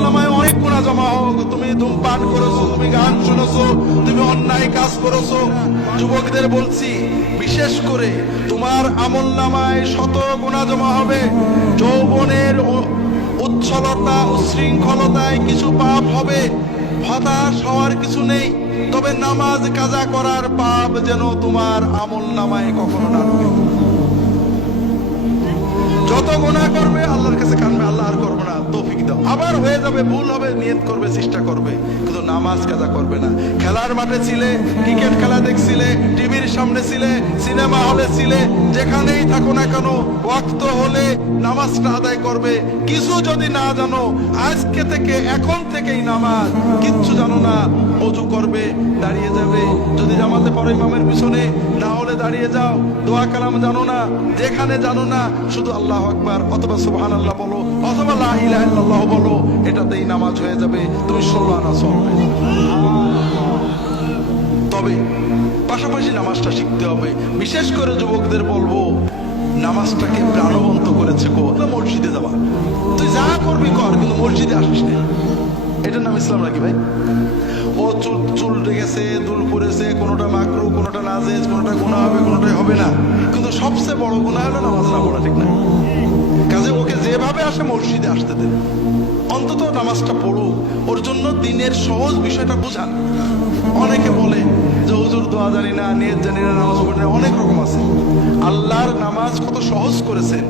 আমলনামায় অনেক গুনাহ জমা হোক। তুমি ধূমপান করেছো, তুমি গান শুনেছো, তুমি অন্যায় কাজ করেছো। যুবকদের বলছি, বিশেষ করে তোমার আমলনামায় শত গুনাহ জমা হবে। যৌবনের উচ্ছলতা উচ্ছৃঙ্খলতায় কিছু পাপ হবে, হতাশ হওয়ার কিছু নেই। তবে নামাজ কাজা করার পাপ যেন তোমার আমলনামায় কখনো না ঢোকে। যত গুনাহ করবে আল্লাহর কাছে কাঁদবে, আল্লাহ আর করবো না, তৌফিক দাও। আবার হয়ে যাবে, ভুল হবে, নিয়ত করবে, চেষ্টা করবে, কিন্তু নামাজ কাজা করবে না। খেলার মাঠে ছিলে, ক্রিকেট খেলা দেখছিলে, টিভির সামনে ছিলে, সিনেমা হলে ছিলে, যেখানেই থাকো না কেন ওয়াক্ত হলে নামাজটা আদায় করবে। কিছু যদি না জানো, আজকে থেকে এখন থেকেই নামাজ, কিচ্ছু জানো না, ওযু করবে, দাঁড়িয়ে যাবে। যদি জামাতে পড়ো ইমামের পিছনে, না হলে দাঁড়িয়ে যাও। দোয়া কালাম জানো না, যেখানে জানো না শুধু আল্লাহু আকবার অথবা সুবহানাল্লাহ বলো অথবা লা ইলাহা ইল্লাল্লাহ বলো, এটাতেই নামাজ হয়ে যাবে। তুমি 16 আনা চলবে। তবে পাশাপাশি নামাজটা শিখতে হবে। বিশেষ করে যুবকদের বলবো, নামাজটাকে প্রাণবন্ত করেছে গো মসজিদে যাওয়া। তুই যা করবি কর, কিন্তু মসজিদে আসিস না। এটার নাম ইসলাম নাকি ভাই? ও চুল রেখেছে, দুল পড়েছে, কোনোটা মাকরু, কোনোটা নাজেজ, কোনোটা গুনাহ হবে, কোনোটাই হবে না। কিন্তু সবচেয়ে বড় গুনাহ হলো নামাজ না পড়া, ঠিক না? কাজে ওকে যেভাবে আসে মসজিদে আসতে দেন, অন্তত নামাজটা পড়ুক। ওর জন্য দিনের সহজ বিষয়টা বোঝান। অনেকে বলে যে হুজুর দোয়া জানি না, নিয়ত জানি না, নামাজ পড়ি না, অনেক রকম আছে। আল্লাহর নামাজ কত সহজ করেছেন।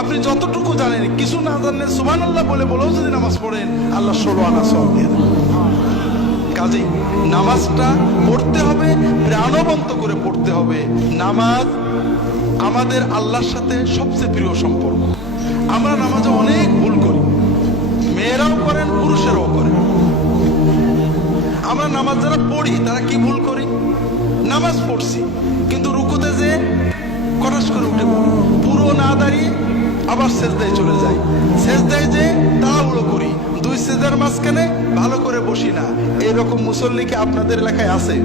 আপনি যতটুকু জানেন, কিছু না জানলেন সুবহানাল্লাহ বলেও যদি নামাজ পড়েন, আল্লাহ 16 আনা সওয়াব দিয়ে দেন। কাজেই নামাজটা পড়তে হবে, প্রাণবন্ত করে পড়তে হবে। নামাজ আমাদের আল্লাহর সাথে সবচেয়ে প্রিয় সম্পর্ক। আমরা নামাজে অনেক ভুল করি, মেয়েরাও করেন, পুরুষেরাও করেন। আমরা নামাজ যারা পড়ি তারা কি ভুল করি? নামাজ পড়ছি, কিন্তু রুকুতে যে কটাস করে উঠে পড়ি, পুরো না দাঁড়িয়ে আবার সেজদায় চলে যাই। সেজদায় যে তাড়াহুড়ো করি, দুই সেজদার মাঝখানে ভালো করে বসি না। এরকম মুসল্লি কি আপনাদের এলাকায় আছে?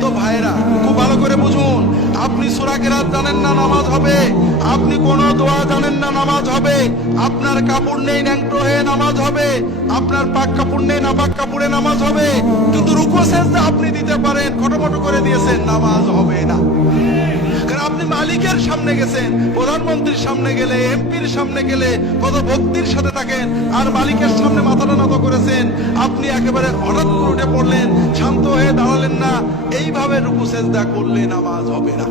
তো ভাইরা খুব ভালো করে বুঝুন, আপনি সূরা কিরাত জানেন না, নামাজ হবে। আপনি কোন দোয়া জানেন না, নামাজ হবে। আপনার কাপড় নেই, ন্যাংটো হয়ে নামাজ হবে। আপনার পাক কাপড় নেই, নাপাক কাপড়ে নামাজ হবে। কিন্তু রুকু সেজদা আপনি দিতে পারেন, খটোমটো করে দিয়েছেন, নামাজ হবে না। কারণ আপনি মালিকের সামনে গেছেন, প্রধানমন্ত্রীর সামনে গেলে, এমপির সামনে গেলে কত ভক্তির সাথে থাকেন, আর মালিকের সামনে মাথাটা নত করেছেন। আপনি একেবারে হঠাৎ করে উঠে পড়লেন, শান্ত হয়ে দাঁড়ালেন না। এইভাবে রুকু সেজদা করলে নামাজ হবে না।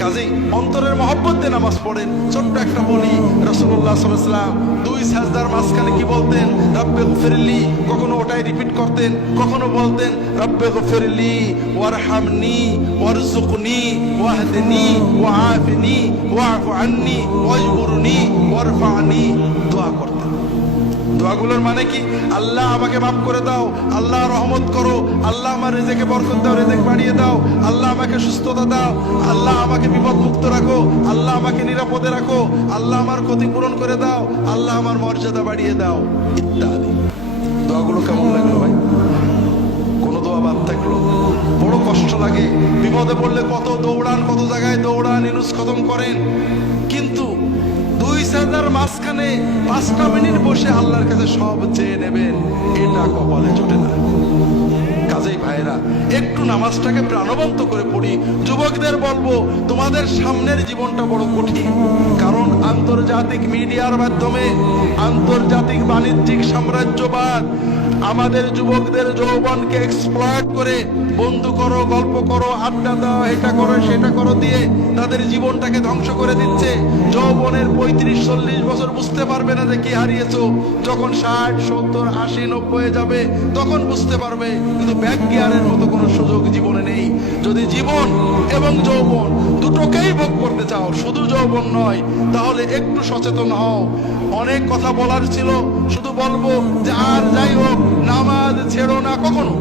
কাজেই অন্তরের মহব্বত দিয়ে নামাজ পড়েন। ছোট্ট একটা বলি, রাসূলুল্লাহ সাল্লাল্লাহু আলাইহি ওয়াসাল্লাম দুই সাজদার মাঝখানে কি বলতেন? রব্বে গফিরলি। কখনো ওটাই রিপিট করতেন, কখনো বলতেন রব্বে গফিরলি ওয়ারহামনি ওয়ারযুকনি ওয়াহদিনি ওয়াআফিনি ওয়া'ফু আন্নি ওয়াজবুরনি ওয়ারফা'নি। দোয়া করতেন। দোয়াগুলোর মানে কি? আল্লাহ আমাকে মাফ করে দাও, আল্লাহ রহমত করো, আল্লাহ আমার রিজিকে বরকত দাও, রিজিক বাড়িয়ে দাও, আল্লাহ আমাকে সুস্থতা দাও, আল্লাহ আমাকে বিপদ মুক্ত রাখো, আল্লাহ আমাকে নিরাপদে রাখো, আল্লাহ আমার ক্ষতি পূরণ করে দাও, আল্লাহ আমার মর্যাদা বাড়িয়ে দাও, ইত্যাদি। দোয়াগুলো কেমন লাগলো ভাই? কোন দোয়া বাদ থাকলো? বড় কষ্ট লাগে। বিপদে পড়লে কত দৌড়ান, কত জায়গায় দৌড়ান, ইনুস খতম করেন, কিন্তু দুই সাজদার মাঝখানে 5টা মিনিট বসে আল্লাহর কাছে সব চেয়ে নেবেন, এটা কপালে জোটে না। কাজেই ভাইরা একটু নামাজটাকে প্রাণবন্ত করে পড়ি। যুবকদের বলবো, তোমাদের সামনের জীবনটা বড় কঠিন। কারণ আন্তর্জাতিক মিডিয়ার মাধ্যমে, আন্তর্জাতিক বাণিজ্যিক সাম্রাজ্যবাদ আমাদের যুবকদের যৌবনকে এক্সপ্লয়েট করে বন্ধু করো, গল্প করো, আড্ডা দাও, এটা করো, সেটা করো দিয়ে তাদের জীবনটাকে ধ্বংস করে দিচ্ছে। যৌবনের 35-40 বছর বুঝতে পারবে না যে কি হারিয়েছো। যখন 60, 70, 80, 90 যাবে তখন বুঝতে পারবে। কিন্তু ব্যাক গিয়ারের মতো কোনো সুযোগ জীবনে নেই। যদি জীবন এবং যৌবন দুটোকেই ভোগ করতে চাও, শুধু যৌবন নয়, তাহলে একটু সচেতন হও। অনেক কথা বলার ছিল, শুধু বলবো যে আর যাই হোক, নামাজ ছেড়ো না কখনো।